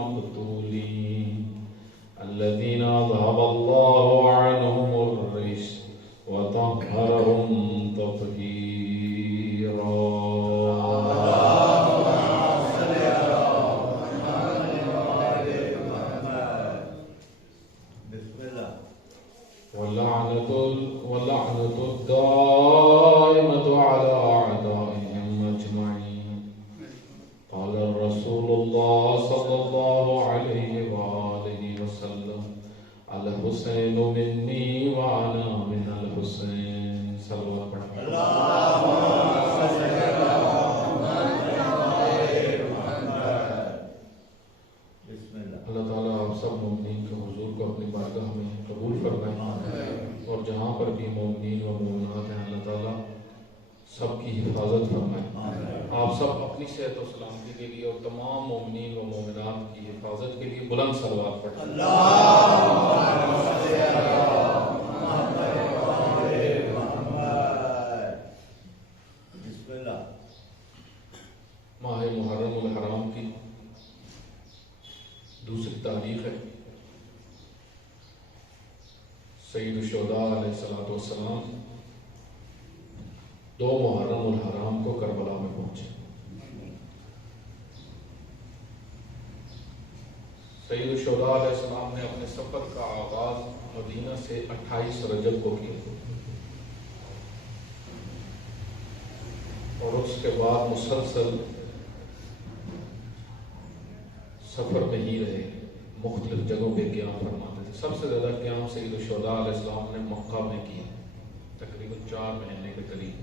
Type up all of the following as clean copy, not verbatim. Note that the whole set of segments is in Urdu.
المقتولين الذين أذهب الله عنهم الرجس وطهرهم تطهيرا. واللعنة الدائمة على أعدائهم أجمعين. قال الرسول الله صلى الله عليه وآله وسلم: الحسين مني وأنا من الحسين. صلوات پڑھیں. اللہ تعالیٰ آپ سب مومنین کے حضور کو اپنی بارگاہ میں قبول فرمائے، اور جہاں پر بھی مومنین و مومنات ہیں اللہ تعالیٰ سب کی حفاظت فرمائے. آپ سب اپنی صحت و سلامتی کے لیے اور تمام مومنین و مومنات کی حفاظت کے لیے بلند صلوات پڑھیں. ماہ محرم الحرام کی دوسری تاریخ ہے. سید الشہداء علیہ السلام 2 محرم الحرام کو کربلا میں پہنچے. سید الشہداء علیہ السلام نے اپنے سفر کا آغاز مدینہ سے 28 رجب کو کیا، اور اس کے بعد مسلسل سفر میں ہی رہے. مختلف جگہوں پہ قیام فرماتے تھے. سب سے زیادہ قیام سید الشہداء علیہ السلام نے مکہ میں کیا، تقریباً 4 مہینے کے قریب.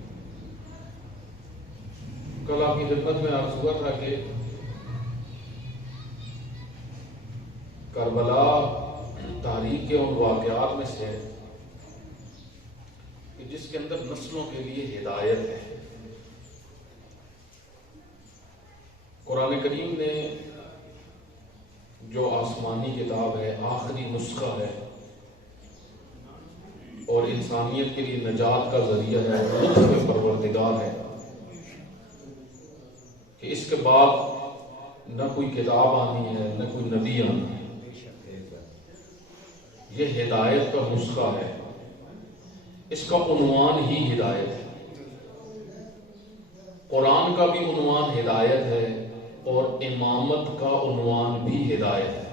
کل آپ کی خدمت میں عرض ہوا تھا کہ کربلا تاریخ کے ان واقعات میں سے ہے کہ جس کے اندر نسلوں کے لیے ہدایت ہے. قرآن کریم نے جو آسمانی کتاب ہے، آخری نسخہ ہے اور انسانیت کے لیے نجات کا ذریعہ ہے، لطف پروردگار ہے، کہ اس کے بعد نہ کوئی کتاب آنی ہے نہ کوئی نبی آنی ہے. یہ ہدایت کا نسخہ ہے. اس کا عنوان ہی ہدایت ہے. قرآن کا بھی عنوان ہدایت ہے اور امامت کا عنوان بھی ہدایت ہے.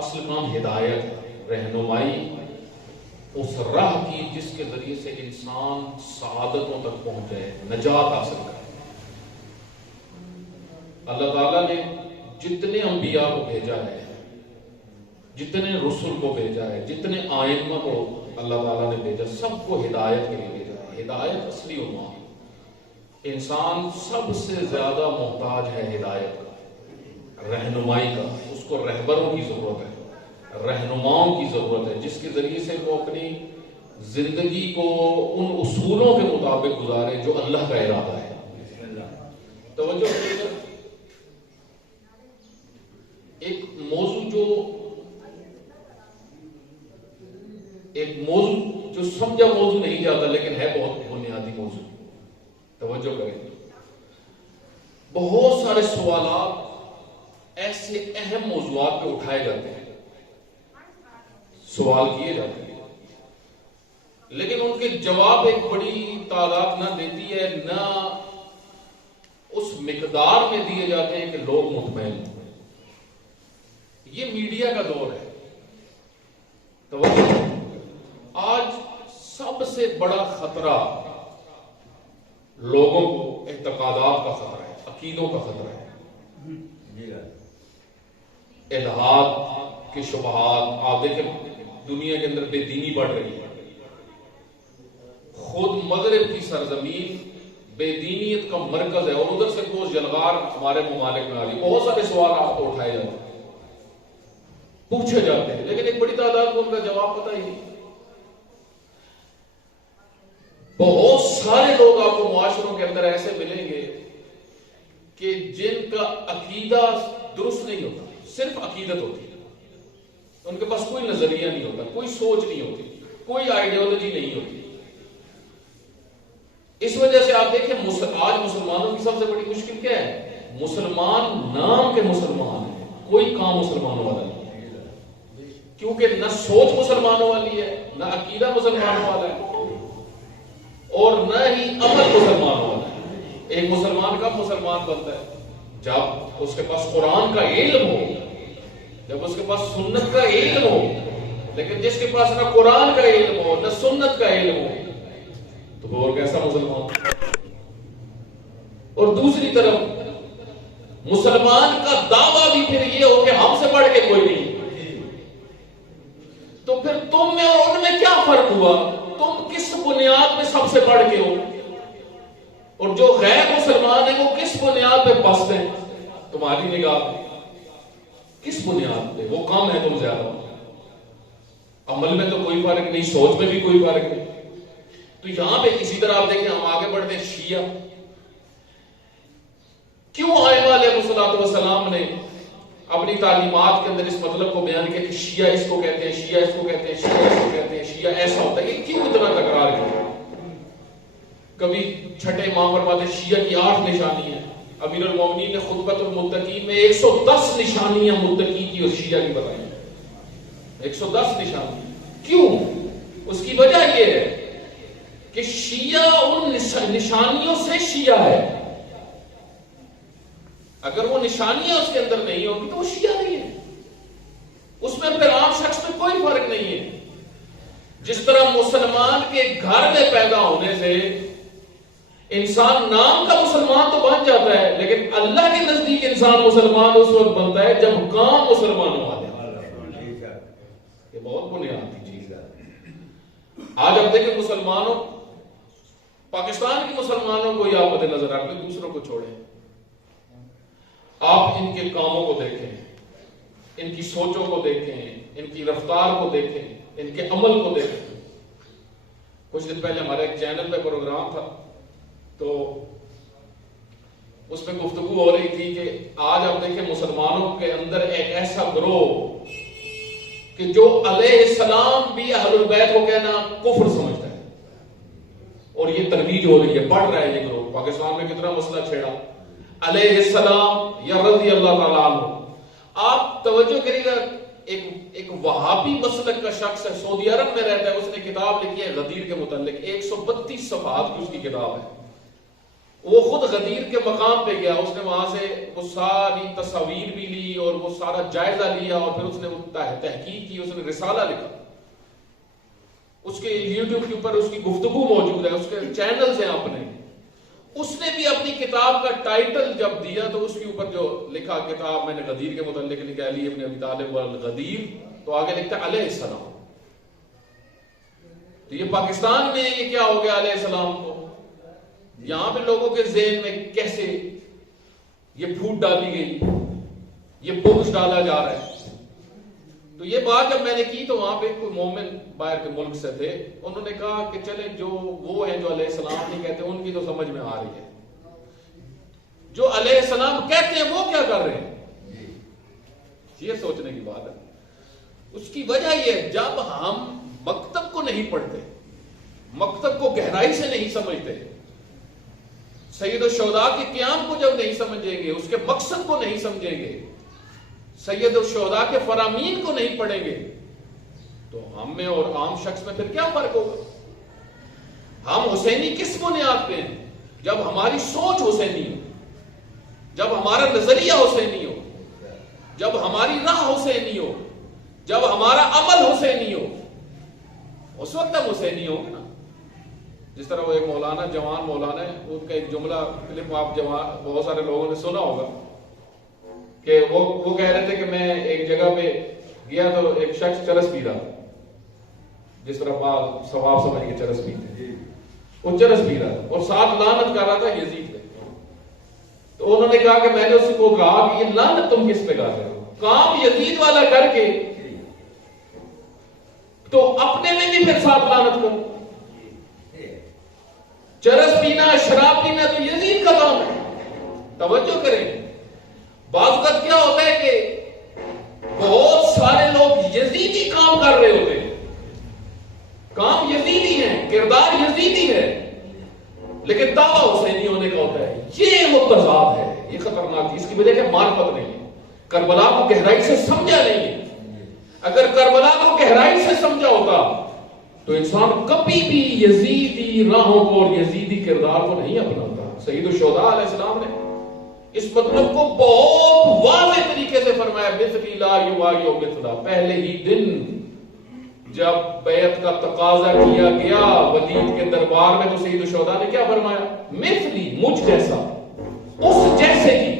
اصل کام ہدایت ہے، رہنمائی اس راہ کی جس کے ذریعے سے انسان سعادتوں تک پہنچے، نجات حاصل کرے. اللہ تعالیٰ نے جتنے انبیاء کو بھیجا ہے، جتنے رسول کو بھیجا ہے، جتنے آئمہ کو اللہ تعالیٰ نے بھیجا، سب کو ہدایت کے لیے بھیجا ہے. ہدایت اصلی عنوان. انسان سب سے زیادہ محتاج ہے ہدایت کا، رہنمائی کا. اس کو رہبروں کی ضرورت ہے، رہنماؤں کی ضرورت ہے، جس کے ذریعے سے وہ اپنی زندگی کو ان اصولوں کے مطابق گزارے جو اللہ کا ارادہ ہے. توجہ کیجیے، ایک موضوع جو سمجھا موضوع نہیں جاتا لیکن ہے بہت بنیادی موضوع. توجہ کریں. بہت سارے سوالات ایسے اہم موضوعات پہ اٹھائے جاتے ہیں، سوال کیے جاتے ہیں، لیکن ان کے جواب ایک بڑی تعداد نہ دیتی ہے، نہ اس مقدار میں دیے جاتے ہیں کہ لوگ مطمئن ہوں. یہ میڈیا کا دور ہے. توجہ، آج سب سے بڑا خطرہ لوگوں کو اعتقادات کا خطرہ ہے، عقیدوں کا خطرہ ہے. الہاد کے شبہات. آپ دیکھیں دنیا کے اندر بے دینی بڑھ رہی ہے. خود مغرب کی سرزمین بے دینیت کا مرکز ہے، اور ادھر سے کوس جلغار ہمارے ممالک میں آ رہی. بہت سارے سوال آپ کو اٹھائے جاتے ہیں، پوچھے جاتے ہیں، لیکن ایک بڑی تعداد کو ان کا جواب پتہ ہی نہیں. بہت سارے لوگ آپ کو معاشروں کے اندر ایسے ملیں گے کہ جن کا عقیدہ درست نہیں ہوتا، صرف عقیدت ہوتی ہے. ان کے پاس کوئی نظریہ نہیں ہوتا، کوئی سوچ نہیں ہوتی، کوئی آئیڈیالوجی نہیں ہوتی. اس وجہ سے آپ دیکھیں آج مسلمانوں کی سب سے بڑی مشکل کیا ہے؟ مسلمان نام کے مسلمان ہیں، کوئی کام مسلمانوں والا نہیں ہے، کیونکہ نہ سوچ مسلمانوں والی ہے، نہ عقیدہ مسلمانوں والا ہے، اور نہ ہی عمل مسلمانوں والا ہے۔ ایک مسلمان کب مسلمان بنتا ہے؟ جب اس کے پاس قرآن کا علم ہو، جب اس کے پاس سنت کا علم ہو۔ لیکن جس کے پاس نہ قرآن کا علم ہو نہ سنت کا علم ہو تو وہ اور کیسا مسلمان؟ اور دوسری طرف مسلمان کا دعویٰ بھی پھر یہ ہو کہ ہم سے بڑھ کے کوئی نہیں، تو پھر تم میں اور ان میں کیا فرق ہوا؟ تم کس بنیاد پہ سب سے بڑھ کے ہو، اور جو غیر مسلمان ہیں وہ کس بنیاد پہ پست ہیں تمہاری نگاہ میں؟ کس بنیاد پہ؟ وہ کم ہے تم زیادہ، عمل میں تو کوئی فرق نہیں، سوچ میں بھی کوئی فرق نہیں۔ تو یہاں پہ اسی طرح آپ دیکھیں، ہم آگے بڑھتے ہیں شیعہ۔ کیوں ائمہ علیہ السلام نے اپنی تعلیمات کے اندر اس مطلب کو بیان کیا کہ شیعہ اس کو کہتے ہیں، شیعہ اس کو کہتے ہیں، شیعہ اس کو کہتے ہیں، شیعہ ایسا ہوتا ہے؟ یہ کیوں اتنا تکرار کیا؟ کبھی چھٹے امام فرماتے ہیں شیعہ کی 8 نشانی ہیں، امیر المومنین نے خطبۃ المتقین میں 110 نشانیاں متقی کی اور شیعہ کی بتائی، 110 نشانی۔ کیوں؟ اس کی وجہ یہ ہے کہ شیعہ ان نشانیوں سے شیعہ ہے، اگر وہ نشانیاں اس کے اندر نہیں ہوگی تو وہ شیعہ نہیں ہے، اس میں پھر عام شخص میں کوئی فرق نہیں ہے۔ جس طرح مسلمان کے گھر میں پیدا ہونے سے انسان نام کا مسلمان تو بن جاتا ہے، لیکن اللہ کے نزدیک انسان مسلمان اس وقت بنتا ہے جب کام مسلمانوں والے۔ یہ بہت بنیادی چیز ہے۔ آج ہم دیکھیں مسلمانوں، پاکستان کے مسلمانوں کو یا مد نظر رکھ لیں، دوسروں کو چھوڑیں، آپ ان کے کاموں کو دیکھیں، ان کی سوچوں کو دیکھیں، ان کی رفتار کو دیکھیں، ان کے عمل کو دیکھیں۔ کچھ دن پہلے ہمارے ایک چینل پہ پروگرام تھا، تو اس میں گفتگو ہو رہی تھی کہ آج آپ دیکھیں مسلمانوں کے اندر ایک ایسا گروہ کہ جو علیہ السلام بھی اہل البیت کو کہنا کفر سمجھتا ہے، اور یہ ترویج ہو رہی ہے، بڑھ رہا ہے یہ گروہ۔ پاکستان میں کتنا مسئلہ چھیڑا، علیہ السلام یا رضی اللہ تعالیٰ عنہ۔ آپ توجہ کریے گا، ایک وہابی مسلک کا شخص ہے، سعودی عرب میں رہتا ہے، اس نے کتاب لکھی ہے غدیر کے متعلق، 132 صفحات کی اس کی کتاب ہے۔ وہ خود غدیر کے مقام پہ گیا، اس نے وہاں سے وہ ساری تصاویر بھی لی اور وہ سارا جائزہ لیا، اور پھر اس نے تحقیق کی، اس نے رسالہ لکھا۔ اس کے یوٹیوب کے اوپر اس کی گفتگو موجود ہے، اس کے چینلز ہیں اپنے۔ اس نے بھی اپنی کتاب کا ٹائٹل جب دیا تو اس کے اوپر جو لکھا کتاب میں نے غدیر کے متعلق لکھا علی ابن ابی طالب والغدیر، تو آگے لکھتا ہے علیہ السلام۔ تو یہ پاکستان میں یہ کیا ہو گیا علیہ السلام کو؟ یہاں پہ لوگوں کے ذہن میں کیسے یہ پھوٹ ڈالی گئی، یہ بغض ڈالا جا رہا ہے۔ تو یہ بات جب میں نے کی تو وہاں پہ کوئی مومن باہر کے ملک سے تھے، انہوں نے کہا کہ چلے جو وہ ہیں جو علیہ السلام نہیں کہتے ان کی تو سمجھ میں آ رہی ہے، جو علیہ السلام کہتے ہیں وہ کیا کر رہے ہیں؟ یہ سوچنے کی بات ہے۔ اس کی وجہ یہ ہے، جب ہم مکتب کو نہیں پڑھتے، مکتب کو گہرائی سے نہیں سمجھتے، سید الشہداء کے قیام کو جب نہیں سمجھیں گے، اس کے مقصد کو نہیں سمجھیں گے، سید الشہداء کے فرامین کو نہیں پڑھیں گے، تو ہم میں اور عام شخص میں پھر کیا فرق ہوگا؟ ہم حسینی کس بنیاد پہ ہیں؟ جب ہماری سوچ حسینی ہو، جب ہمارا نظریہ حسینی ہو، جب ہماری راہ حسینی ہو، جب ہمارا عمل حسینی ہو، اس وقت ہم حسینی ہوں گے نا۔ جس طرح وہ ایک مولانا، جوان مولانا ہے، ان کا ایک جملہ کلپ آپ بہت سارے لوگوں نے سنا ہوگا کہ وہ کہہ رہے تھے کہ میں ایک جگہ پہ گیا تو ایک شخص چرس پی رہا، جس طرح ثواب سمجھ کے چرس پیتے، وہ چرس پی رہا تھا اور ساتھ لعنت کر رہا تھا یزید پہ۔ تو انہوں نے کہا کہ میں نے اس کو کہا کہ یہ لعنت تم کس پہ کر رہے ہو؟ کام یزید والا کر کے تو اپنے میں بھی پھر ساتھ لعنت کرو۔ چرس پینا، شراب پینا تو یزید کا کام ہے۔ توجہ کریں، بعض وقت کیا ہوتا ہے کہ بہت سارے لوگ یزیدی کام کر رہے ہوتے ہیں، کام یزیدی ہے، کردار یزیدی ہے، لیکن دعویٰ حسینی ہونے کا ہوتا ہے۔ یہ وہ تضاد ہے، یہ خطرناک کربلا کو گہرائی سے سمجھا نہیں ہے. اگر کربلا کو گہرائی سے سمجھا ہوتا تو انسان کبھی بھی یزیدی راہوں کو اور یزیدی کردار کو نہیں اپناتا. سید الشہداء علیہ السلام نے اس مطلب کو بہت واضح طریقے سے فرمایا، مثلی لا یبایع مثلا. پہلے ہی دن جب بیعت کا تقاضا کیا گیا ولید کے دربار میں تو سید الشہداء نے کیا فرمایا؟ مثلی، مجھ جیسا، اس جیسے کی.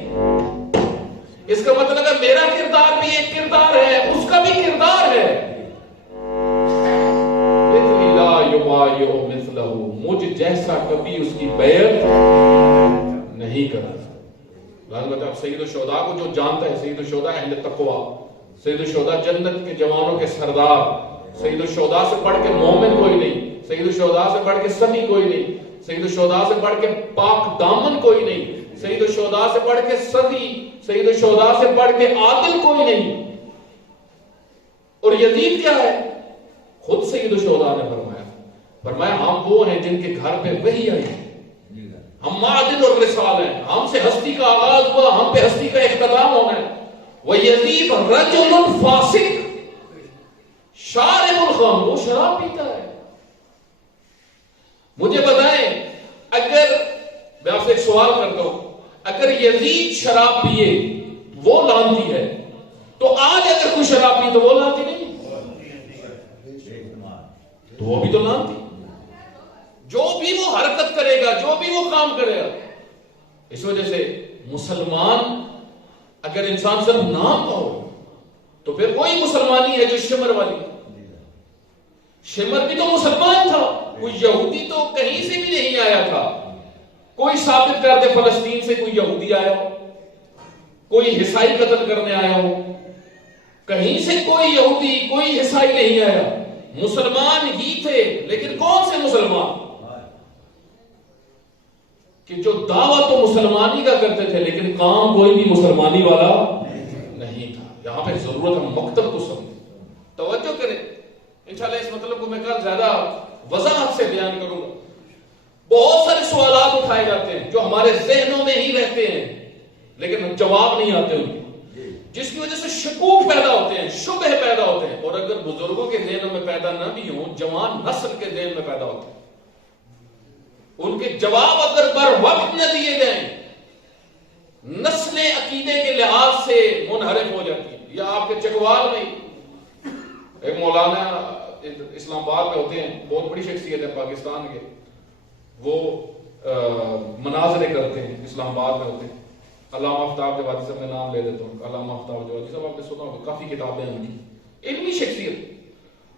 اس کا مطلب ہے میرا کردار بھی ایک کردار ہے، اس کا بھی کردار ہے. مثلی لا یبایع مثلہ، مجھ جیسا کبھی اس کی بیعت نہیں کرا. اب سید الشہداء کو جو جانتا ہے، سید الشہداء اہل تقوی، سید الشہداء جنت کے جوانوں کے سردار، سید الشہداء سے بڑھ کے مومن کوئی نہیں، سید الشہداء سے بڑھ کے سخی کوئی نہیں، سید الشہداء سے بڑھ کے پاک دامن کوئی نہیں، سید الشہداء سے بڑھ کے سخی، سید الشہداء سے بڑھ کے عادل کوئی نہیں. اور یزید کیا ہے؟ خود سید الشہداء نے فرمایا ہم وہ ہیں جن کے گھر پہ وحی آئی ہے، ہم معدن اور رسال ہیں، ہم سے ہستی کا آغاز ہوا، ہم پہ ہستی کا اختتام ہونا ہے. وَيَزِيدُ رَجُلٌ فَاسِقٌ شارب الخمر، وہ شراب پیتا ہے. مجھے بتائیں، اگر میں آپ سے ایک سوال کرتا ہوں، اگر یزید شراب پیے وہ لعنتی ہے، تو آج اگر کوئی شراب پی تو وہ لعنتی نہیں؟ تو وہ بھی تو لعنتی. جو بھی وہ حرکت کرے گا، جو بھی وہ کام کرے گا. اس وجہ سے مسلمان اگر انسان صرف نام کا ہو تو پھر کوئی مسلمانی ہے جو شمر والی. شمر بھی تو مسلمان تھا، کوئی یہودی تو کہیں سے بھی نہیں آیا تھا. کوئی ثابت کر دے فلسطین سے کوئی یہودی آیا ہو، کوئی عیسائی قتل کرنے آیا ہو. کہیں سے کوئی یہودی، کوئی عیسائی نہیں آیا. مسلمان ہی تھے، لیکن کون سے مسلمان؟ کہ جو دعویٰ تو مسلمانی کا کرتے تھے لیکن کام کوئی بھی مسلمانی والا نہیں تھا. یہاں پہ ضرورت ہے مکتب کو سمجھیں، توجہ کریں. انشاءاللہ اس مطلب کو میں کل زیادہ وضاحت سے بیان کروں گا. بہت سارے سوالات اٹھائے جاتے ہیں جو ہمارے ذہنوں میں ہی رہتے ہیں لیکن جواب نہیں آتے ان کے، جس کی وجہ سے شکوک پیدا ہوتے ہیں، شبہ پیدا ہوتے ہیں. اور اگر بزرگوں کے ذہنوں میں پیدا نہ بھی ہوں، جوان نسل کے ذہن میں پیدا ہوتے ہیں. ان کے جواب اگر بر وقت نہ دیے جائیں، نسلیں عقیدے کے لحاظ سے منحرف ہو جاتی ہیں. یا آپ کے چکوال میں ایک مولانا اسلام آباد میں ہوتے ہیں، بہت بڑی شخصیت ہے پاکستان کے، وہ مناظرے کرتے ہیں، اسلام آباد میں ہوتے ہیں. علامہ آفتاب جوادی صاحب، میں نام لے دیتا ہوں، علامہ آفتاب جوادی صاحب، آپ نے سنا ہوگا، کافی کتابیں ہیں ان کی، علمی شخصیت.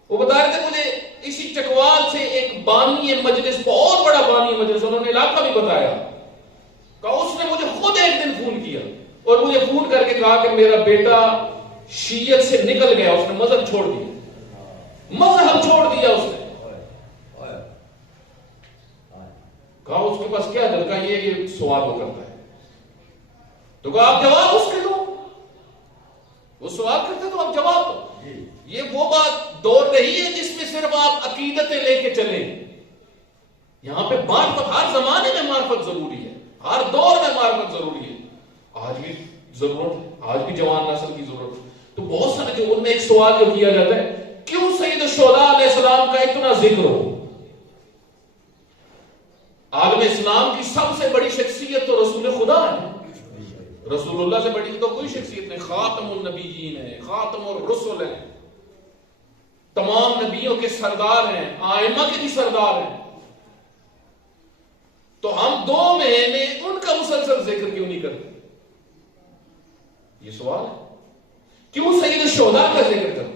وہ بتا رہے تھے مجھے اسی چکوال سے ایک بانی مجلس، بہت بڑا بانی مجلس، انہوں نے علاقہ بھی بتایا، کہا اس نے مجھے خود ایک دن فون کیا اور مجھے فون کر کے کہا کہ میرا بیٹا شیعت سے نکل گیا، اس نے مذہب چھوڑ دیا، مذہب چھوڑ دیا اس نے. کہا اس کے پاس کیا دل کا یہ سوال وہ کرتا ہے، تو کہا آپ جواب اس کے دو، وہ سوال کرتے تو آپ جواب دو. یہ وہ بات دور نہیں ہے جس میں صرف آپ عقیدتیں لے کے چلیں. یہاں پہ معرفت، ہر زمانے میں معرفت ضروری ہے، ہر دور میں معرفت ضروری ہے. آج بھی ضرورت ہے، آج بھی جوان نسل کی ضرورت ہے. تو بہت سارے جو ان میں ایک سوال جو کیا جاتا ہے، کیوں سید الشہداء علیہ السلام کا اتنا ذکر ہو؟ عالم اسلام کی سب سے بڑی شخصیت تو رسول خدا ہے. رسول اللہ سے بڑی تو کوئی شخصیت نہیں. خاتم النبیین ہے، خاتم الرسل ہے، تمام نبیوں کے سردار ہیں، آئمہ کے بھی سردار ہیں. تو ہم 2 مہینے ان کا مسلسل ذکر کیوں نہیں کرتے؟ یہ سوال ہے. کیوں سید الشہداء کا ذکر کرتے؟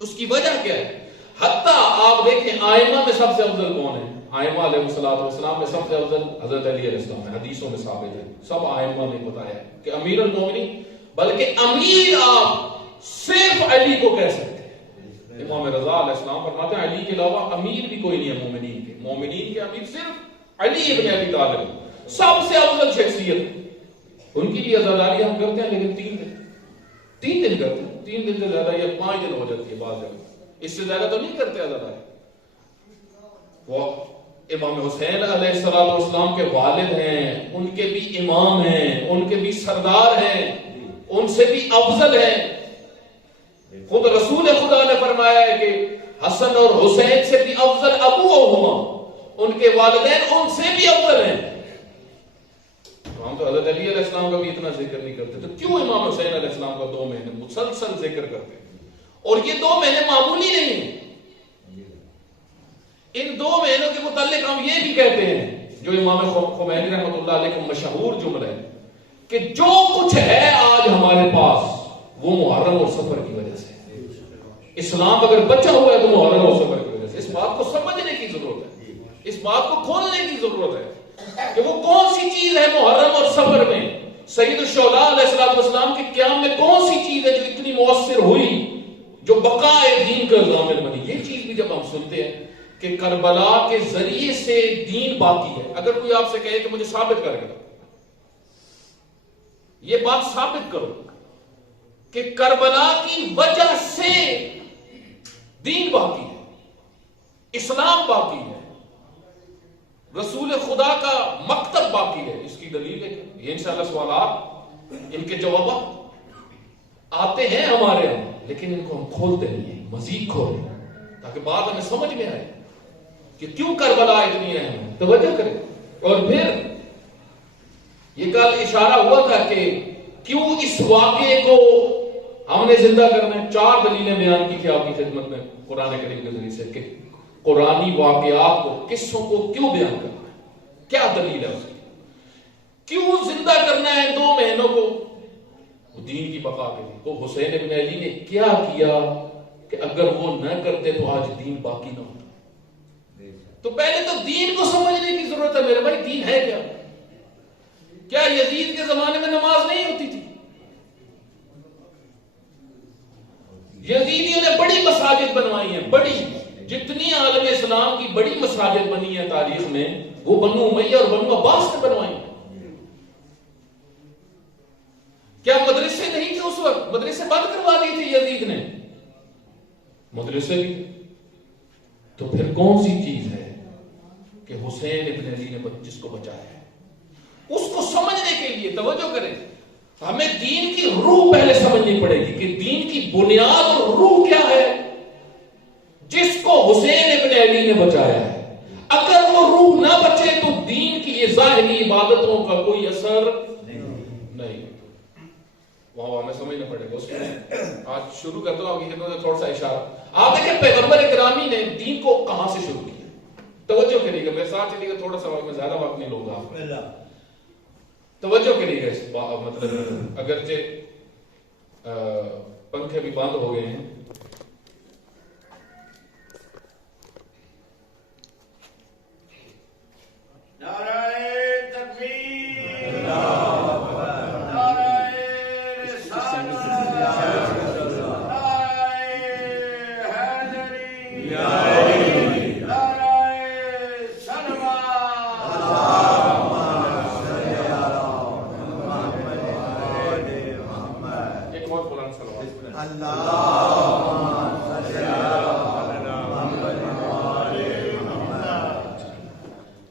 اس کی وجہ کیا ہے؟ حتیٰ آپ دیکھیں آئمہ میں سب سے افضل کون ہے؟ آئمہ علیہ السلام میں سب سے افضل حضرت علی علیہ السلام ہے. حدیثوں میں ثابت ہے، سب آئمہ نے بتایا کہ امیر المومنین، بلکہ امیر آپ صرف علی کو کہہ سکتے ہیں. امام رضا علیہ السلام فرماتے ہیں علی کے علاوہ امیر بھی کوئی نہیں ہے مومنین کے. مومنین کے امیر صرف علی ابن ابی طالب، سب سے افضل شخصیت. ان کی بھی عزاداری ہم کرتے ہیں لیکن 3 دن کرتے ہیں، 3 دن سے زیادہ یا 5 دن ہو جاتی ہے بعض جگہ، اس سے زیادہ تو نہیں کرتے عزاداری. وہ امام حسین علیہ السلام کے والد ہیں، ان کے بھی امام ہیں، ان کے بھی سردار ہیں. ان سے بھی افضل ہیں. خود رسول خدا نے فرمایا ہے کہ حسن اور حسین سے بھی افضل ابوہما، ان کے والدین ان سے بھی افضل ہیں. ہم تو حضرت علی علیہ السلام کا بھی اتنا ذکر نہیں کرتے، تو کیوں امام حسین علیہ السلام کا 2 مہینے مسلسل ذکر کرتے ہیں؟ اور یہ 2 مہینے معمولی نہیں ہیں. ان 2 مہینوں کے متعلق ہم یہ بھی کہتے ہیں جو امام خمینی رحمۃ اللہ علیہ کا مشہور جملہ ہے کہ جو کچھ ہے آج ہمارے پاس وہ محرم اور صفر کی وجہ سے. اسلام اگر بچا ہوا ہے تو محرم اور صفر کی وجہ سے. اس بات کو سمجھنے کی ضرورت ہے، اس بات کو کھولنے کی ضرورت ہے کہ وہ کون سی چیز ہے محرم اور صفر میں. سید الشہداء علیہ السلام کے قیام میں کون سی چیز ہے جو اتنی مؤثر ہوئی، جو بقائے دین کا ضامن بنی. یہ چیز بھی جب ہم سنتے ہیں کہ کربلا کے ذریعے سے دین باقی ہے. اگر کوئی آپ سے کہے کہ مجھے ثابت کر کے یہ بات ثابت کرو کہ کربلا کی وجہ سے دین باقی ہے، اسلام باقی ہے، رسول خدا کا مکتب باقی ہے، اس کی دلیل ہے. یہ انشاءاللہ سوالات ان کے جوابات آتے ہیں ہمارے ہاں، لیکن ان کو ہم کھولتے نہیں ہیں، مزید کھولیں تاکہ بات ہمیں سمجھ میں آئے کہ کیوں کربلا اتنی اہم ہے. توجہ کریں. اور پھر یہ کل اشارہ ہوا تھا کہ کیوں اس واقعے کو ہم نے زندہ کرنا ہے. 4 دلیلیں بیان کی تھی آپ کی خدمت میں قرآن کریم کے ذریعے سے کہ قرآنی واقعات کو، قصوں کو کیوں بیان کرنا ہے، کیا دلیل ہے اس کی، کیوں زندہ کرنا ہے 2 مہینوں کو. دین کی بقا کے لیے. تو حسین ابن علی نے کیا کیا کہ اگر وہ نہ کرتے تو آج دین باقی نہ ہوتا. تو پہلے تو دین کو سمجھنے کی ضرورت ہے میرے بھائی. دین ہے کیا؟ کیا یزید کے زمانے میں نماز نہیں ہوتی تھی؟ یزیدیوں نے بڑی مساجد بنوائی ہیں، بڑی، جتنی عالم اسلام کی بڑی مساجد بنی ہے تاریخ میں وہ بنو امیہ اور بنو عباس نے بنوائی ہیں. کیا مدرسے نہیں تھے اس وقت؟ مدرسے بند کروا دی تھی یزید نے. مدرسے بھی. تو پھر کون سی چیز ہے کہ حسین ابن علی نے جس کو بچایا ہے؟ اس کو سمجھنے کے لیے توجہ کریں، ہمیں دین کی روح پہلے سمجھنی پڑے گی کہ دین کی بنیاد اور روح کیا ہے جس کو حسین ابن علی نے بچایا ہے. اگر وہ روح نہ بچے تو دین کی یہ ظاہری عبادتوں کا کوئی اثر نہیں. وہاں ہمیں سمجھنا پڑے گا. اس میں آج شروع کرتا ہوں آپ کی خدمت میں تھوڑا سا اشارہ. آپ دیکھیں پیغمبر اکرامی نے دین کو کہاں سے شروع کیا. توجہ کریے گا، میرے ساتھ چلیے گا، تھوڑا سا وقت میں زیادہ وقت نہیں لوں گا آپ کو. توجہ کریے گا اس مطلب اگرچہ پنکھے بھی بند ہو گئے ہیں.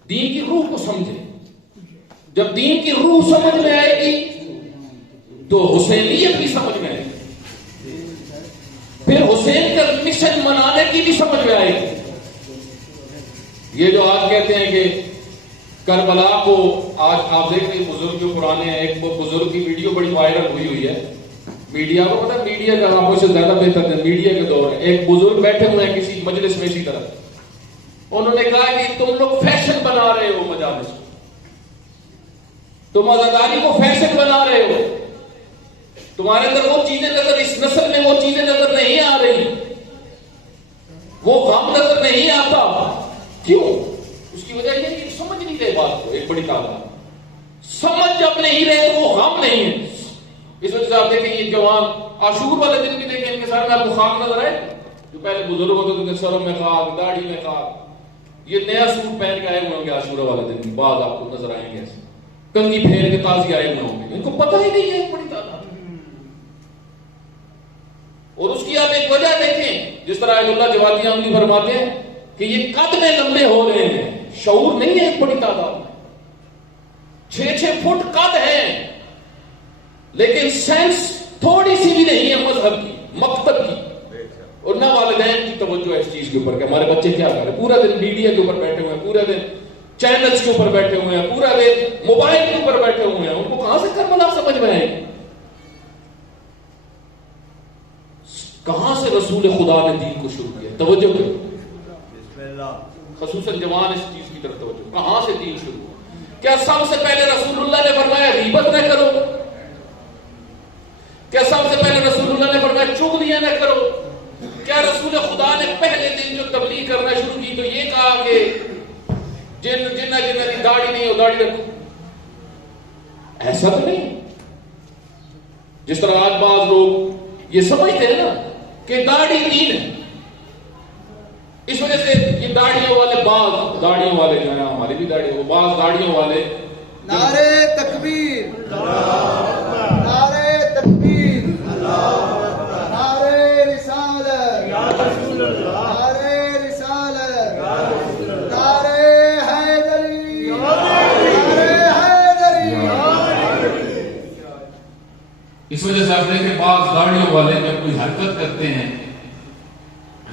دین کی روح کو سمجھے. جب دین کی روح سمجھ میں آئے گی تو حسینیت بھی سمجھ میں آئے گی، پھر حسین کا مشن منانے کی بھی سمجھ میں آئے گی. یہ جو آج کہتے ہیں کہ کربلا کو، آج آپ دیکھ رہے بزرگ جو پرانے ہیں، ایک بزرگ کی ویڈیو بڑی وائرل ہوئی ہے. میڈیا کو پتا، میڈیا کا آپ سے زیادہ بہتر ہے، میڈیا کے دور میں ایک بزرگ بیٹھے ہوئے ہیں کسی مجلس میں اسی طرح، انہوں نے کہا کہ تم لوگ فیشن بنا رہے ہو مجالس کو، تم عزاداری کو فیشن بنا رہے ہو، تمہارے اندر وہ چیزیں نظر، اس نسل میں وہ چیزیں نظر نہیں آ رہی، وہ غم نظر نہیں آتا. کیوں؟ اس کی وجہ یہ کہ سمجھ نہیں رہے بات کو. ایک بڑی تعداد سمجھ جب نہیں رہے تو وہ غم نہیں ہے. اس وجہ سے آپ دیکھیں یہ جوان عاشور والے دن بھی دیکھیں ان کے سر میں آپ کو خاک نظر آئے. جو پہلے بزرگ ہوتے تھے سروں میں خاک، داڑھی میں خاک. یہ نیا سوٹ پہن کے آئے ہوئے ہوں گے عاشورہ والے دن، بعد آپ کو نظر آئیں گے ایسے کنگھی پھیر کے تازی آئے ہوئے ہوں گے. ان کو پتہ ہی نہیں ہے ایک بڑی تعداد. اور اس کی آپ ایک وجہ دیکھیں، جس طرح اللہ جوادی عملی فرماتے ہیں کہ یہ قد میں لمبے ہو رہے ہیں، شعور نہیں ہے ایک بڑی تعداد میں. 6-6 فٹ قد ہیں لیکن سینس تھوڑی سی بھی نہیں ہے مذہب کی، مکتب کی، اور نہ والدین کی توجہ ہے اس چیز کے اوپر کہ ہمارے بچے کیا کر رہے ہیں. پورا دن میڈیا کے اوپر بیٹھے ہوئے ہیں، پورا دن چینلز کے اوپر بیٹھے ہوئے ہیں، پورا دن موبائل کے اوپر بیٹھے ہوئے ہیں. ان کو کہاں سے کربلا سمجھ میں آئے؟ کہاں سے رسول خدا نے دین کو شروع کیا؟ توجہ کرو، خصوصاً جوان اس چیز کی طرف توجہ. کہاں سے دین شروع ہوا؟ کیا سب سے پہلے رسول اللہ نے فرمایا غیبت نہ کرو؟ کیا سب سے پہلے رسول اللہ نے فرمایا چغلیاں نہ کرو؟ کیا رسول خدا نے پہلے دن جو تبلیغ کرنا شروع کی تو یہ کہا کہ جنہ کی داڑھی نہیں ہو داڑھی رکھو؟ ایسا تو نہیں. جس طرح آج بعض لوگ یہ سمجھتے ہیں نا کہ داڑھی دین ہے، اس وجہ سے یہ داڑھیوں والے، بعض داڑھیوں والے جو ہیں، ہماری بھی داڑھی ہو، بعض داڑھیوں والے نعرے تکبیر، نعرے تکبیر، نعرے رسالت، نعرے رسالت، نعرے حیدری، نعرے حیدری. اس وجہ سے آپ دیکھیں بعض داڑھیوں والے جب کوئی حرکت کرتے ہیں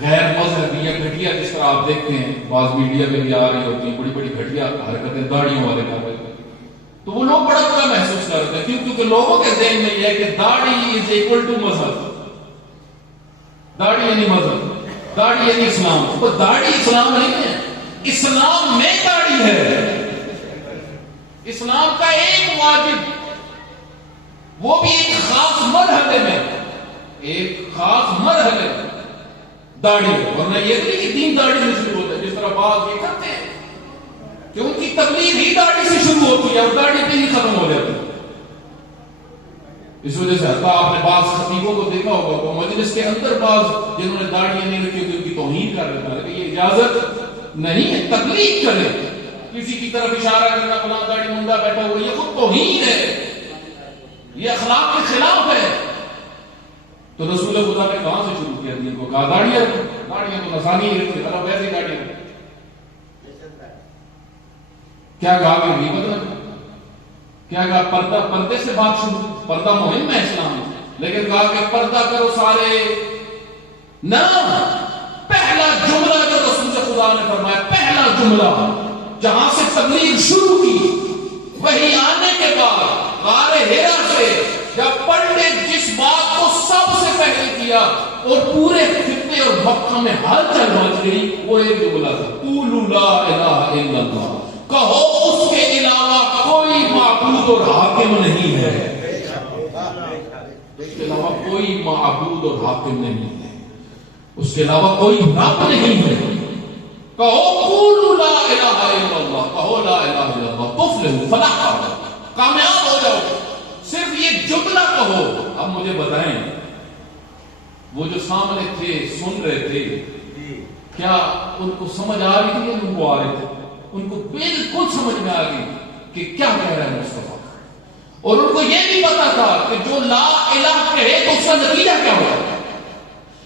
غیر مذہبی یا گھٹیا، جس طرح آپ دیکھتے ہیں بعض میڈیا میں بھی آ رہی ہوتی ہیں بڑی بڑی گھٹیا حرکتیں داڑھیوں والے کر رہے ہیں، تو وہ لوگ بڑا برا محسوس کرتے ہیں. کیونکہ لوگوں کے ذہن میں یہ ہے کہ داڑھی از ایکول ٹو مذہب، داڑھی یعنی مذہب، داڑھی یعنی اسلام. تو داڑھی اسلام نہیں ہے، اسلام میں داڑھی ہے. اسلام کا ایک واجب، وہ بھی ایک خاص مرحلے میں، ایک خاص مرحلے میں داڑھی ہے. ورنہ یہ نہیں کہ دین داڑھی سے شروع ہوتا ہے جس طرح بعض یہ کرتے ہیں کہ ان کی تبلیغ ہی داڑھی سے شروع ہوتی ہے اور داڑھی پہ ہی ختم ہو جاتی ہے. اس وجہ سے حتیٰ آپ نے بعض خطیبوں کو دیکھا ہوگا تو مجلس کے اندر بعض جنہوں نے داڑھیاں نہیں رکھی ہوتی ان کی توہین کر رہے تھے کہ یہ اجازت نہیں ہے. تبلیغ کرے، کسی کی طرف اشارہ کرنا فلاں داڑھی منڈا بیٹھا ہوا، یہ خود توہین ہے، یہ اخلاق کے خلاف ہے. تو رسول خدا نے کہاں سے شروع کیا دین کو؟ کہا داڑھیاں تو نسانی ہی رکھتے، مطلب ویسے داڑھیاں. کیا کہا کہ غیبت نہ کرو؟ کیا کہا پردے سے بات شروع؟ پردہ مہم ہے اسلام میں، لیکن کہا کہ پردہ کرو سارے نہ. پہلا جملہ جو رسول خدا نے فرمایا، پہلا جملہ جہاں سے تبلیغ شروع کی، وہی آنے کے بعد غار ہیرا سے جب پڑھنے جس بات کو سب سے پہلے کیا اور پورے خطے اور مکہ میں ہلچل مچ گئی، وہ ایک جملہ تھا، قولوا لا الہ الا اللہ، کہو اس کے علاوہ کوئی معبود اور حاکم نہیں ہے. اس کے علاوہ کوئی معبود اور حاکم نہیں ہے، اس کے علاوہ کوئی رب نہیں ہے. کہو قولوا لا الہ الا اللہ، کہو لا الہ الا اللہ تفلحوا، فلاح پاؤ، کامیاب ہو جاؤ. صرف یہ جملہ کہو. اب مجھے بتائیں وہ جو سامنے تھے سن رہے تھے، کیا ان کو سمجھ آ رہی تھی یا ان کو آ رہے تھے؟ ان کو بالکل سمجھ میں آ گئی کہ کیا کہہ رہا ہے مصطفیٰ، اور ان کو یہ بھی پتا تھا کہ جو لا الہ کہے تو اس کا نتیجہ کیا ہوگا.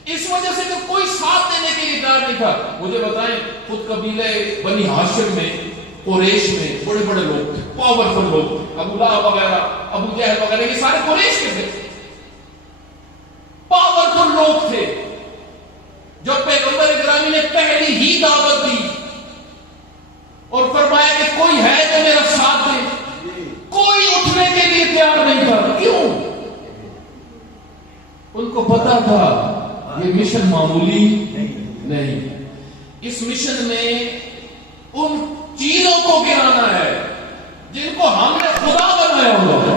اس وجہ سے کہ کوئی ساتھ دینے کے لیے تیار نہیں تھا. مجھے بتائیں خود قبیلے بنی ہاشم میں، قریش میں بڑے بڑے لوگ تھے، پاورفل لوگ، ابو لہب وغیرہ، ابو جہل وغیرہ، یہ سارے قریش کے تھے، پاورفل لوگ تھے. جب پیغمبر اکرامی نے پہلی ہی دعوت دی اور فرمایا کہ کوئی ہے جو میرا ساتھ دے، کوئی اٹھنے کے لیے تیار نہیں تھا. کیوں؟ ان کو پتا تھا یہ مشن معمولی نہیں. اس مشن میں ان چیزوں کو گرانا ہے جن کو ہم نے خدا بنایا ہوا ہے.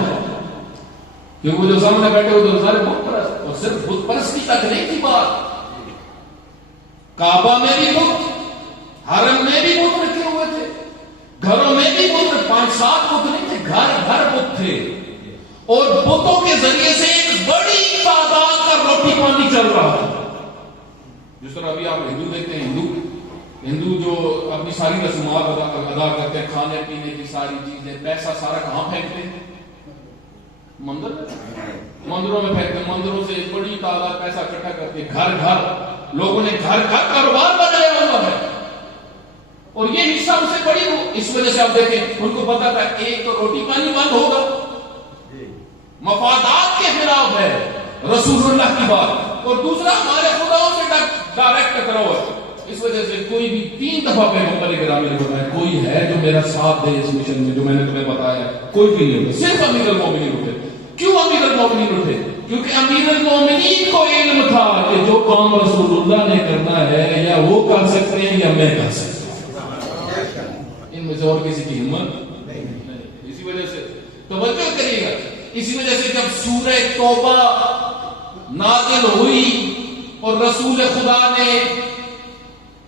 کیونکہ وہ جو سامنے بیٹھے ہوئے تھے سارے بت پرست، اور صرف بت پرستی تک نہیں تھی بات. کعبہ میں بھی بت، حرم میں بھی بت رکھے ہوئے تھے، گھروں میں بھی بت، 5-7 بت نہیں تھے، گھر گھر بت تھے. اور بتوں کے ذریعے سے ایک بڑی تعداد کا روٹی پانی چل رہا تھا. جس طرح ابھی آپ ہندو دیکھتے ہیں، ہندو جو اپنی ساری رسومات ادا کرتے ہیں، کھانے پینے کی ساری چیزیں، پیسہ سارا کہاں پھینکتے ہیں؟ مندروں میں پھینکتے ہیں. مندروں سے ایک بڑی تعداد پیسہ اکٹھا کرتے ہیں. گھر گھر لوگوں نے گھر گھر کاروبار بنایا ہوا ہے، اور یہ حصہ اسے بڑی ہو. اس وجہ سے آپ دیکھیں ان کو پتا تھا ایک تو روٹی پانی بند ہوگا، مفادات کے خلاف ہے رسول اللہ کی بات، اور دوسرا ہمارے خداؤں سے ڈائریکٹ ٹکراؤ ہے. اس وجہ سے کوئی بھی 3 دفعہ پیغمبر گرامی نے بتایا کوئی ہے جو میرا ساتھ دے اس مشن میں جو میں نے تمہیں بتایا، کوئی بھی نہیں ہوتا. صرف امیر المومنین اٹھے. کیوں امیر المومنین اٹھے؟ کیونکہ امیر المومنین کو علم تھا کہ جو کام رسول اللہ نے کرنا ہے یا وہ کر سکتے ہیں یا میں کر سکتا ہوں، ان میں سے اور کسی کی ہمت نہیں. اسی وجہ سے توجہ کریے گا. اسی وجہ سے جب سورہ توبہ نازل ہوئی اور رسول خدا نے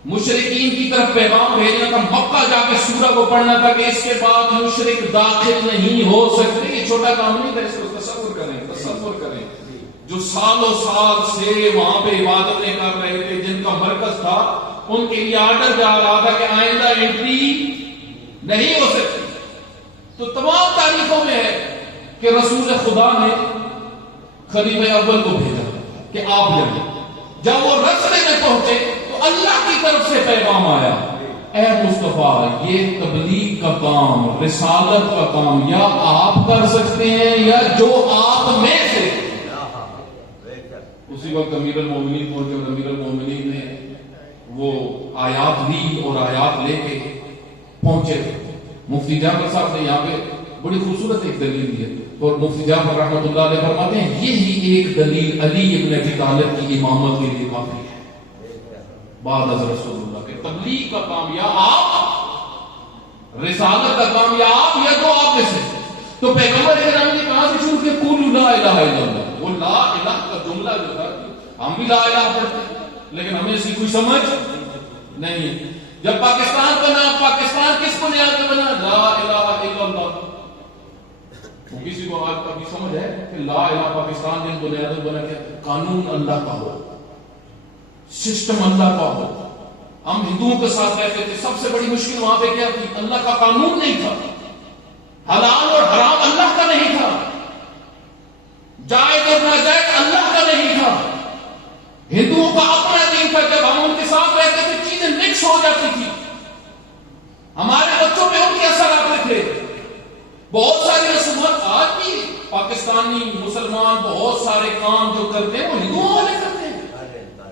مشرکین کی طرف پیغام بھیجنا تھا، مکہ جا کے سورہ کو پڑھنا تھا کہ اس کے بعد مشرک داخل نہیں ہو سکتے. یہ چھوٹا کام نہیں تھا. اس کو تصور کریں جو سالوں سال سے وہاں پہ عبادتیں کر رہے تھے، جن کا مرکز تھا، ان کے لیے آرڈر جا رہا تھا کہ آئندہ انٹری نہیں ہو سکتی. تو تمام تاریخوں میں ہے کہ رسول خدا نے خلیفہ اول کو بھیجا کہ آپ جائیں. جب وہ رستے میں پہنچے تو اللہ کی طرف سے پیغام آیا، اے مصطفیٰ یہ تبلیغ کا کام، رسالت کا کام یا آپ کر سکتے ہیں یا جو آپ میں سے. اسی وقت امیر المومنین پہنچے اور امیر المومنین نے وہ آیات لی اور آیات لے کے پہنچے. مفتی جعفر صاحب نے یہاں پہ بڑی خوبصورت ایک دلیل دی ہے، اور مفتی جعفر رحمۃ اللہ علیہ فرماتے ہیں یہی ایک دلیل علی ابن ابی طالب کی امامت کے لیے کافی ہے بعد از رسول اللہ کے. تبلیغ کا کام یا آپ، رسالت کا کام یا آپ یا جو آپ میں سے. تو پیغمبر کرام نے کہاں سے شروع کیا؟ قولوا لا الہ الا اللہ. وہ لا الہ کا جملہ جو تھا، ہم بھی لا الہ پڑھتے ہیں لیکن ہمیں اس کی کوئی سمجھ نہیں. جب پاکستان بنا، پاکستان کس بنیاد پہ بنا؟ لا الہ الا اللہ. کسی کو آج ابھی سمجھ ہے کہ لا الہ پاکستان جن بنیادوں بنا کہ قانون اللہ کا ہو، سسٹم اللہ کا ہو. ہم ہندوؤں کے ساتھ رہتے تھے، سب سے بڑی مشکل وہاں پہ کیا تھی؟ اللہ کا قانون نہیں تھا. حلال اور حرام اللہ کا نہیں تھا، جائز اور ناجائز اللہ کا نہیں تھا. ہندوؤں کا اپنا دین تھا. جب ہم ان کے ساتھ رہتے تھے چیزیں مکس ہو جاتی تھی، ہمارے بچوں پہ ان کے اثر آتے تھے. بہت ساری رسومات آج بھی پاکستانی مسلمان بہت سارے کام جو کرتے ہیں وہ ہندوؤں والے کرتے ہیں.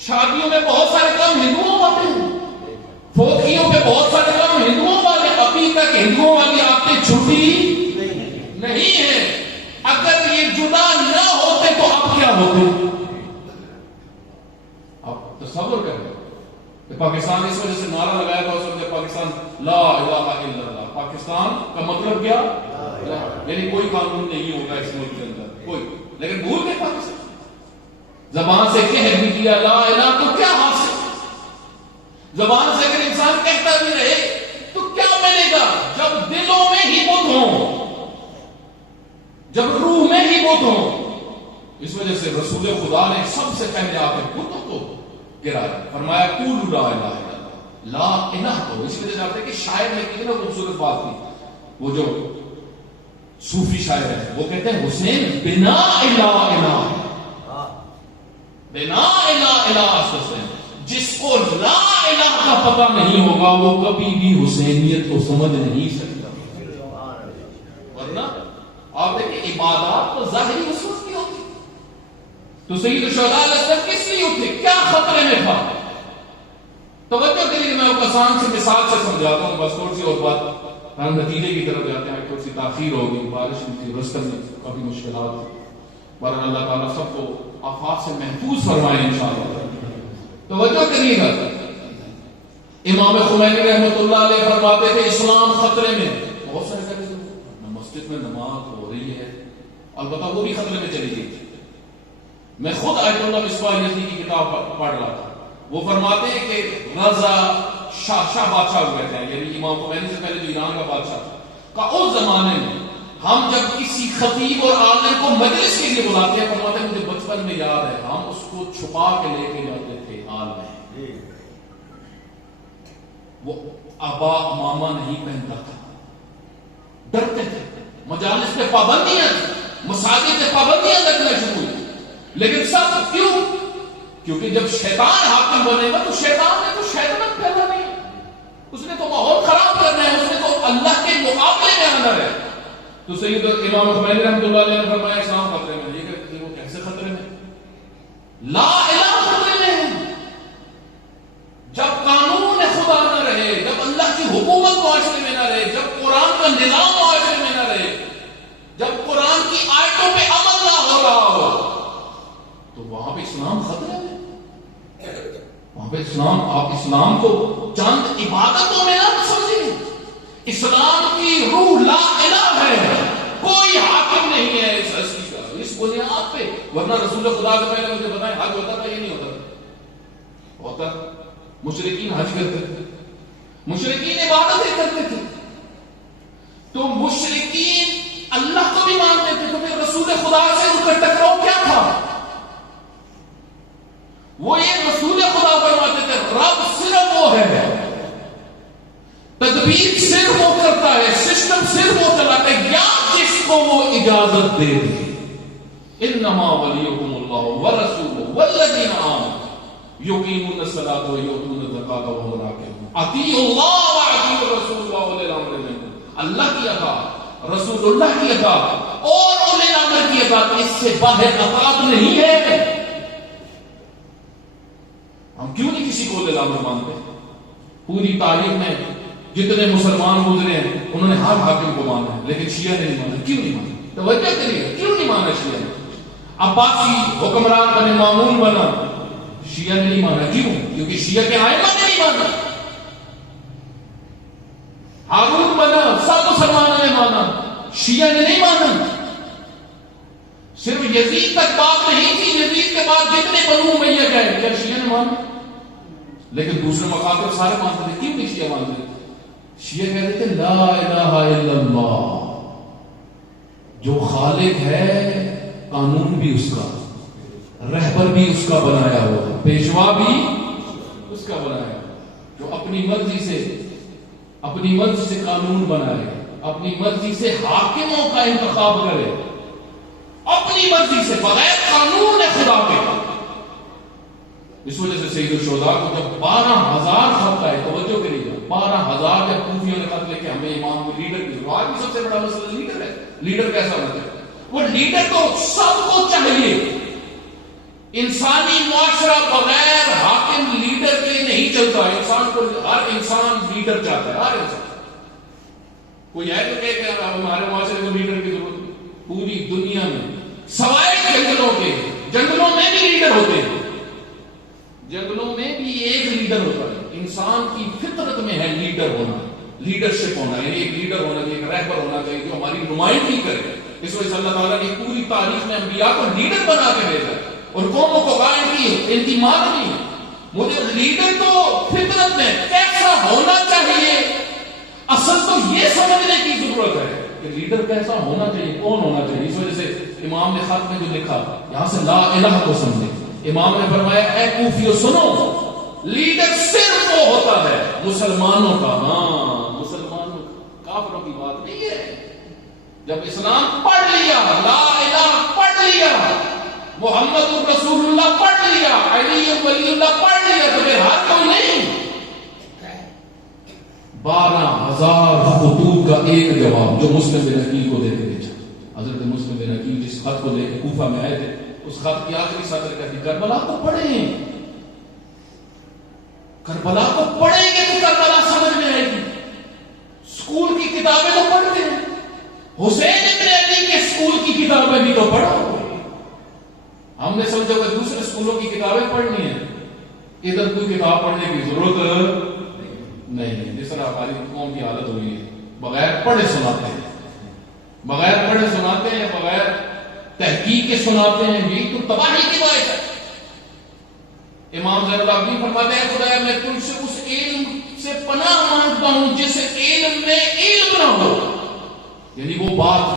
شادیوں میں بہت سارے کام ہندوؤں والے ہیں، فوتگیوں پہ بہت سارے کام ہندوؤں والے. ابھی تک ہندوؤں والی عادتیں چھٹی نہیں ہے. اگر یہ جدا نہ ہوتے تو اب کیا ہوتے؟ آپ تصور کریں کہ پاکستان اس وجہ سے نعرہ لگایا تھا اس وقت پاکستان لا الہ الا اللہ. پاکستان کا مطلب کیا؟ یعنی کوئی قانون نہیں ہوگا اس ملک کے اندر کوئی. لیکن بھول گئے پاکستان. زبان سے کہہ بھی دیا لا الہ تو کیا حاصل؟ زبان سے اگر انسان کہتا بھی رہے تو کیا ملے گا؟ جب دلوں میں ہی بت ہوں، جب روح میں ہی بت ہوں. اس وجہ سے رسول خدا نے سب سے پہلے آ کے بتوں کو گرایا، فرمایا قولوا لا الہ الا اللہ. لا الہ کو اس وجہ سے آپ دیکھیں کہ شاعر نے کتنا خوبصورت بات کی. وہ جو صوفی شاعر ہے وہ کہتے ہیں حسین بنا الہ الہ، بنا الہ الہ حسین. جس کو لا الہ کا پتہ نہیں ہوگا وہ کبھی بھی حسینیت کو سمجھ نہیں سکتا. ورنہ آپ دیکھیں عبادات تو ظاہری حسن کی ہوتی. تو سید الشہداء الاسد کس لیے اٹھے؟ کیا خطرے میں تھا؟ توجہ کے لیے میں آپ کو آسان سے مثال سے سمجھاتا ہوں. بس تھوڑی سی اور بات، ہم نتیجے کی طرف جاتے ہیں. تھوڑی سی تاخیر ہوگی، بارش میں تھی، رستم میں کافی مشکلات تھی. پر اللہ تعالیٰ سب کو آفات سے محفوظ فرمائے انشاءاللہ. توجہ کریے گا. امام خمینی رحمۃ اللہ علیہ فرماتے تھے اسلام خطرے میں. بہت سارے کہتے تھے مسجد میں نماز ہو رہی ہے، البتہ وہ بھی خطرے میں چلی گئی. میں خود آیت اللہ مصباح یزدی کی کتاب پڑھ رہا تھا. وہ فرماتے ہیں کہ رضا شاہ بادشاہ ہوئے تھے، یعنی امام خمینی سے پہلے جو ایران کا بادشاہ تھا، کا اس زمانے میں ہم جب کسی خطیب اور عالم کو مجلس کے لیے بلاتے ہیں، فرماتے ہیں مجھے بچپن میں یاد ہے ہم اس کو چھپا کے لے کے جاتے تھے حال میں. وہ آبا ماما نہیں پہنتا تھا، ڈرتے تھے. مجالس پہ پابندیاں، مساجد پہ پابندیاں لگنا شروع ہوئی. لیکن سب کیوں؟ کیونکہ جب شیطان حاکم بنے گا تو شیطان نے تو شیطنت پھیلانی ہے، اس نے تو ماحول خراب کرنا ہے، اس نے تو اللہ کے مقابلے میں آنا ہے. تو سید امام خمینی رحمۃ اللہ علیہ نے فرمایا اسلام خطرے میں. یہ وہ کیسے خطرے میں؟ لا الہ خطرے میں ہے. جب قانون خدا نہ رہے، جب اللہ کی حکومت معاشرے میں نہ رہے، جب قرآن کا نظام معاشرے میں نہ رہے، جب قرآن کی آیتوں پہ عمل نہ ہو رہا ہو، تو وہاں پہ اسلام خطرے میں. وہاں پہ اسلام، آپ اسلام کو چند عبادتوں میں نہ سمجھیں. اسلام کی روح لا الہ ہے. کوئی حاکم نہیں ہے اس ہستی کا، اس بنیاد پہ. ورنہ رسول خدا سے پہلے مجھے بتائیں حج ہوتا تھا یہ نہیں ہوتا تھا؟ ہوتا. مشرکین حج کرتے تھے، مشرکین عبادتیں کرتے تھے. تو مشرکین اللہ کو بھی مانتے تھے، تو پھر رسول خدا سے ان کا ٹکراؤ کیا تھا؟ وہ یہ رسول خدا فرماتے تھے رب صرف وہ ہے، تدبیر صرف وہ کرتا ہے، سسٹم صرف وہ چلاتا ہے یا جس کو وہ اجازت دے دے. انما ولیکم اللہ ورسولہ والذین آمنوا یقیمون الصلاۃ ویؤتون الزکاۃ وهم راکعون. اطیعوا اللہ واطیعوا الرسول واولی الامر منکم. اللہ کی اطاعت، رسول اللہ کی اطاعت اور اولی الامر کی اطاعت، اس سے باہر اطاعت نہیں ہے. ہم کیوں نہیں کسی کو اولی الامر مانتے؟ پوری تاریخ میں جتنے مسلمان گزرے ہیں انہوں نے ہر حاکم کو مانا ہے، لیکن شیعہ نے نہیں مانا. کیوں نہیں مانا؟ توجہ کریے، کیوں نہیں مانا شیعہ نے؟ عباسی حکمران بنے، مامون بنا، شیعہ نے نہیں مانا. کیوں؟ کیونکہ شیعہ کے ائمہ نے نہیں مانا. ہارون بنا، سب مسلمانوں نے مانا، شیعہ نے نہیں مانا. صرف یزید تک بات نہیں تھی، یزید کے بعد جتنے بنو امیہ گئے کیا شیعہ نے مانا؟ لیکن دوسرے مخاطب سارے مانتے تھے. کیوں نہیں شیعہ مانتے تھے؟ شیعہ کہتے تھے لا الہ الا اللہ، جو خالق ہے قانون بھی اس کا، رہبر بھی اس کا بنایا ہوا، پیشوا بھی اس کا بنایا، جو اپنی مرضی سے قانون بنائے، اپنی مرضی سے حاکموں کا انتخاب کرے، اپنی مرضی سے بغیر قانون خدا کے. اس وجہ سے سید الشہداء کو جب 12,000 خط آئے، توجہ کریے، 12,000 جب کوفیوں نے خط لے کے ہمیں امام کو لیڈر کی ضرورت. آج بھی سب سے بڑا مسئلہ لیڈر ہے. لیڈر کیسا ہونا چاہیے؟ وہ لیڈر تو سب کو چاہیے. انسانی معاشرہ بغیر حاکم لیڈر کے نہیں چلتا. انسان کو ہر انسان لیڈر چاہتا ہے، ہر انسان. کوئی ہے تو کہ ہمارے معاشرے کو لیڈر کی ضرورت؟ پوری دنیا میں سوائے جنگلوں کے، جنگلوں میں بھی لیڈر ہوتے ہیں، جنگلوں میں بھی ایک لیڈر ہوتا ہے. انسان کی فطرت میں ہے لیڈر ہونا، لیڈرشپ ہونا، یعنی ایک لیڈر ہونا چاہیے، ایک رہبر ہونا چاہیے جو ہماری نمائندگی کرے. اس وجہ سے اللہ تعالیٰ نے پوری تاریخ میں انبیاء کو لیڈر بنا کے بھیجا اور قوموں کو قائم کی. ان کی مات نہیں ہے. مجھے لیڈر تو فطرت میں کیسا ہونا چاہیے، اصل تو یہ سمجھنے کی ضرورت ہے کہ لیڈر کیسا ہونا چاہیے، کون ہونا چاہیے. اس وجہ سے امام نے خط میں جو لکھا، یہاں سے لا الہ کو سمجھے. امام نے فرمایا اے کوفیو سنو، لیڈر صرف وہ ہوتا ہے مسلمانوں کا. ہاں مسلمانوں کا، کافروں کی بات نہیں ہے. جب اسلام پڑھ لیا، لا الہ پڑھ لیا، محمد رسول اللہ پڑھ لیا، علی ولی اللہ پڑھ لیا، تو پھر ہر کوئی نہیں. 12,000 خطوط کا ایک جواب جو مسلم بن عقیل کو دے کے بھیجا. حضرت مسلم بن عقیل جس خط کو لے کے کوفہ میں آئے تھے، اس خط کی آخری سطر کہتی کربلا کو پڑھیں، کربلا کو پڑھیں گے تو کربلا سمجھ میں آئے گی. اسکول کی کتابیں تو پڑھتے ہیں، حسین ابن علی کے اسکول کی کتابیں بھی تو پڑھو. ہم نے سمجھا کہ دوسرے اسکولوں کی کتابیں پڑھنی ہے، ادھر کوئی کتاب پڑھنے کی ضرورت نہیں. جس طرح ہماری قوم کی حالت ہوئی ہے، بغیر پڑھے سناتے ہیں، بغیر پڑھے سناتے ہیں، بغیر تحقیق کے سناتے ہیں. یہ تو تباہی کی باعث ہے. امام زین العابدین فرماتے ہیں خدایا میں تم سے اس علم سے پناہ مانگتا ہوں جس علم میں علم نہ ہو، یعنی وہ بات